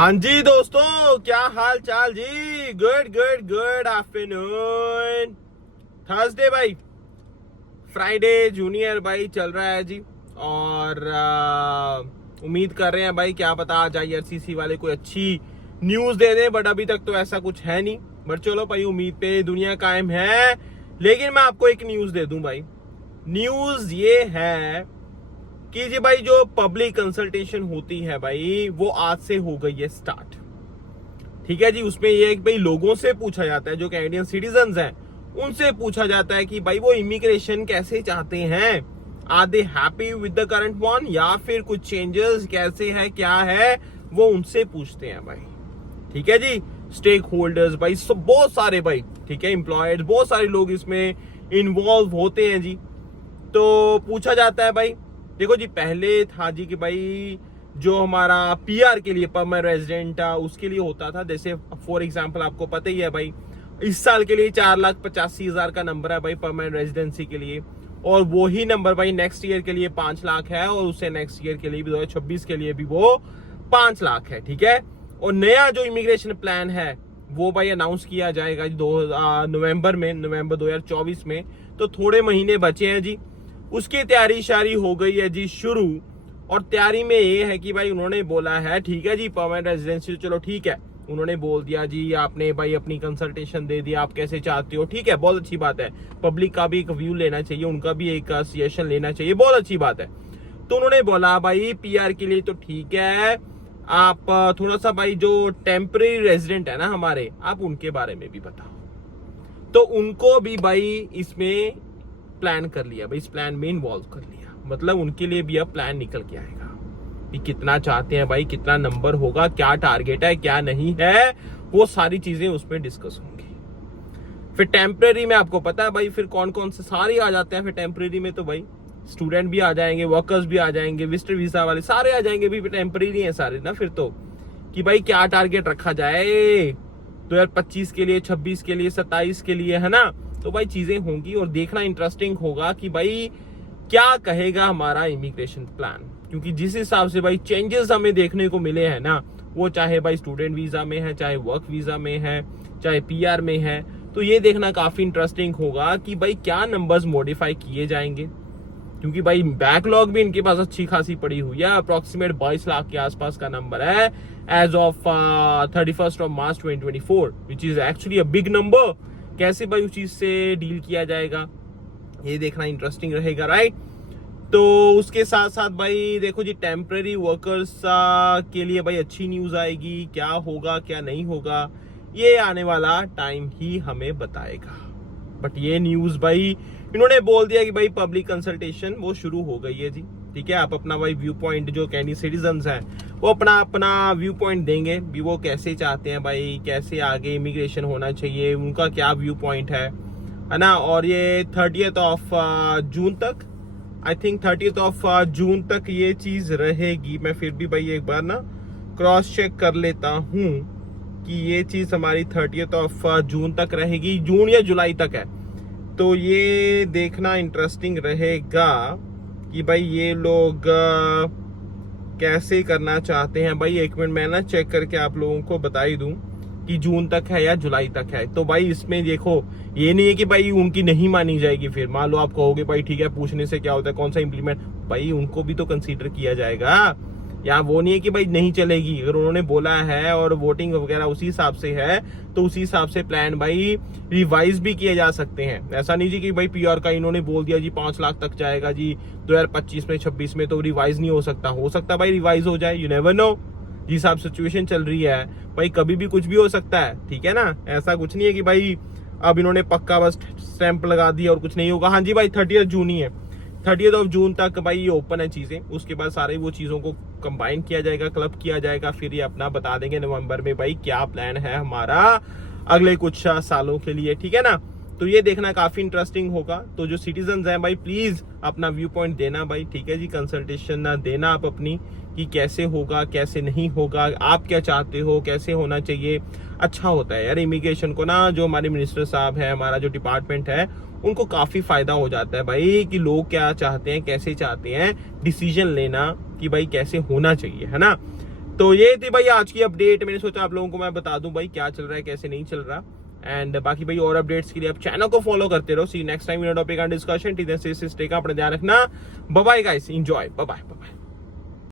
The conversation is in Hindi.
हाँ जी दोस्तों, क्या हाल चाल जी। Good good good afternoon. Thursday भाई, फ्राइडे जूनियर भाई चल रहा है जी। और उम्मीद कर रहे हैं भाई, क्या पता आज आईआरसीसी वाले कोई अच्छी न्यूज दे दें, बट अभी तक तो ऐसा कुछ है नहीं। बट चलो भाई, उम्मीद पे दुनिया कायम है। लेकिन मैं आपको एक न्यूज दे दूं भाई। न्यूज ये है कि जी भाई, जो पब्लिक कंसल्टेशन होती है भाई, वो आज से हो गई है स्टार्ट। ठीक है जी। उसमें ये है कि भाई, लोगों से पूछा जाता है, जो कैनेडियन सिटीजन्स हैं उनसे पूछा जाता है कि भाई वो इमिग्रेशन कैसे चाहते हैं। Are they happy with the current one, या फिर कुछ चेंजेस कैसे है, क्या है, वो उनसे पूछते हैं भाई। ठीक है जी। स्टेक होल्डर्स भाई, सब बहुत सारे भाई, ठीक है, एम्प्लॉयर्स, बहुत सारे लोग इसमें इन्वॉल्व होते हैं जी। तो पूछा जाता है भाई। देखो जी, पहले था जी कि भाई जो हमारा पीआर के लिए, परमानेंट रेजिडेंट, उसके लिए होता था। जैसे फॉर एग्जांपल आपको पता ही है भाई, इस साल के लिए 4,85,000 का नंबर है भाई परमानेंट रेजिडेंसी के लिए। और वो ही नंबर भाई नेक्स्ट ईयर के लिए 5 लाख है, और उससे नेक्स्ट ईयर के लिए भी 2026 के लिए भी वो 5 लाख है। ठीक है। और नया जो इमिग्रेशन प्लान है वो भाई अनाउंस किया जाएगा नवंबर 2024 में। तो थोड़े महीने बचे हैं जी। उसकी तैयारी शारी हो गई है जी शुरू। और तैयारी में ये है कि भाई उन्होंने बोला है, ठीक है जी, परमानेंट रेजिडेंसी चलो ठीक है, उन्होंने बोल दिया जी, आपने भाई अपनी कंसल्टेशन दे दिया, आप कैसे चाहते हो, ठीक है, बहुत अच्छी बात है। पब्लिक का भी एक व्यू लेना चाहिए, उनका भी एक सजेशन लेना चाहिए, बहुत अच्छी बात है। तो उन्होंने बोला भाई पीआर के लिए तो ठीक है, आप थोड़ा सा भाई जो टेम्परेरी रेजिडेंट है ना हमारे, आप उनके बारे में भी बताओ। तो उनको भी भाई इसमें प्लान कर लिया भाई, इस प्लान में इन्वॉल्व कर लिया। मतलब उनके लिए भी अब प्लान निकल के आएगा कि कितना चाहते हैं भाई, कितना नंबर होगा, क्या टारगेट है, क्या नहीं है, वो सारी चीजें उसमें डिस्कस होंगी। फिर टेम्परेरी में आपको पता है भाई, फिर कौन कौन से सारे आ जाते हैं। फिर टेम्परेरी में तो भाई स्टूडेंट भी आ जाएंगे, वर्कर्स भी आ जाएंगे, विजिटर वीजा वाले सारे आ जाएंगे भी। टेम्परेरी है सारे ना। फिर तो कि भाई क्या टारगेट रखा जाए 2025 के लिए, 26 के लिए, 27 के लिए, है ना। तो भाई चीजें होंगी और देखना इंटरेस्टिंग होगा कि भाई क्या कहेगा हमारा इमिग्रेशन प्लान। क्योंकि जिस हिसाब से भाई चेंजेस हमें देखने को मिले हैं ना, वो चाहे भाई स्टूडेंट वीजा में है, चाहे वर्क वीजा में है, चाहे पीआर में है, तो ये देखना काफी इंटरेस्टिंग होगा कि भाई क्या नंबर्स मॉडिफाई किए जाएंगे। क्योंकि भाई बैकलॉग भी इनके पास अच्छी खासी पड़ी हुई है। अप्रोक्सीमेट 22 लाख के आसपास का नंबर है as of 31 March 2024, which is actually a big number. कैसे भाई उस चीज से डील किया जाएगा, ये देखना इंटरेस्टिंग रहेगा, राइट। तो उसके साथ साथ भाई देखो जी, टेम्पररी वर्कर्स के लिए भाई अच्छी न्यूज आएगी। क्या होगा क्या नहीं होगा, ये आने वाला टाइम ही हमें बताएगा। बट ये न्यूज भाई, इन्होंने बोल दिया कि भाई पब्लिक कंसल्टेशन वो शुरू हो गई है जी। ठीक है। आप अपना भाई व्यू पॉइंट, जो कैनेडियन सिटीजन्स हैं वो अपना अपना व्यू पॉइंट देंगे भी, वो कैसे चाहते हैं भाई, कैसे आगे इमिग्रेशन होना चाहिए, उनका क्या व्यू पॉइंट है ना। और ये 30 जून तक, आई थिंक 30 जून तक ये चीज रहेगी। मैं फिर भी भाई एक बार ना क्रॉस चेक कर लेता हूँ कि ये चीज हमारी 30 जून तक रहेगी, जून या जुलाई तक है। तो ये देखना इंटरेस्टिंग रहेगा कि भाई ये लोग कैसे करना चाहते हैं भाई। एक मिनट मैं ना चेक करके आप लोगों को बता ही दूं कि जून तक है या जुलाई तक है। तो भाई इसमें देखो, ये नहीं है कि भाई उनकी नहीं मानी जाएगी। फिर मान लो आप कहोगे भाई ठीक है, पूछने से क्या होता है, कौन सा इंप्लीमेंट, भाई उनको भी तो कंसीडर किया जाएगा। या वो नहीं है कि भाई नहीं चलेगी। अगर उन्होंने बोला है और वोटिंग वगैरह उसी हिसाब से है, तो उसी हिसाब से प्लान भाई रिवाइज भी किए जा सकते हैं। ऐसा नहीं जी कि भाई पीआर का इन्होंने बोल दिया जी 5 लाख तक जाएगा जी 2025 में, 26 में, तो रिवाइज नहीं हो सकता। हो सकता भाई रिवाइज हो जाए, यू नेवर नो। जिस हिसाब से सिचुएशन चल रही है भाई, कभी भी कुछ भी हो सकता है। ठीक है ना। ऐसा कुछ नहीं है कि भाई अब इन्होंने पक्का बस स्टैंप लगा दिया और कुछ नहीं होगा। हाँ जी भाई, 30 जून ही है, 30 जून तक भाई ये ओपन है चीजें। उसके बाद सारे वो चीजों को कंबाइन किया जाएगा, क्लब किया जाएगा। फिर ये अपना बता देंगे नवंबर में भाई क्या प्लान है हमारा अगले कुछ सालों के लिए। ठीक है ना। तो ये देखना काफी इंटरेस्टिंग होगा। तो जो सिटीजन्स हैं भाई, प्लीज अपना व्यू पॉइंट देना भाई। ठीक है जी। कंसल्टेशन देना आप अपनी कि कैसे होगा, कैसे नहीं होगा, आप क्या चाहते हो, कैसे होना चाहिए। अच्छा होता है यार इमिग्रेशन को ना, जो हमारे मिनिस्टर साहब है, हमारा जो डिपार्टमेंट है, उनको काफी फायदा हो जाता है भाई कि लोग क्या चाहते हैं, कैसे चाहते हैं, डिसीजन लेना कि भाई कैसे होना चाहिए, है ना। तो ये थी भाई आज की अपडेट। मैंने सोचा आप लोगों को मैं बता दूं भाई क्या चल रहा है कैसे नहीं चल रहा। एंड बाकी भाई और अपडेट्स के लिए आप चैनल को फॉलो करते रहो। See next time in topic and discussion. Teacher से स्टे का अपना ध्यान रखना। Bye bye guys, enjoy, bye bye.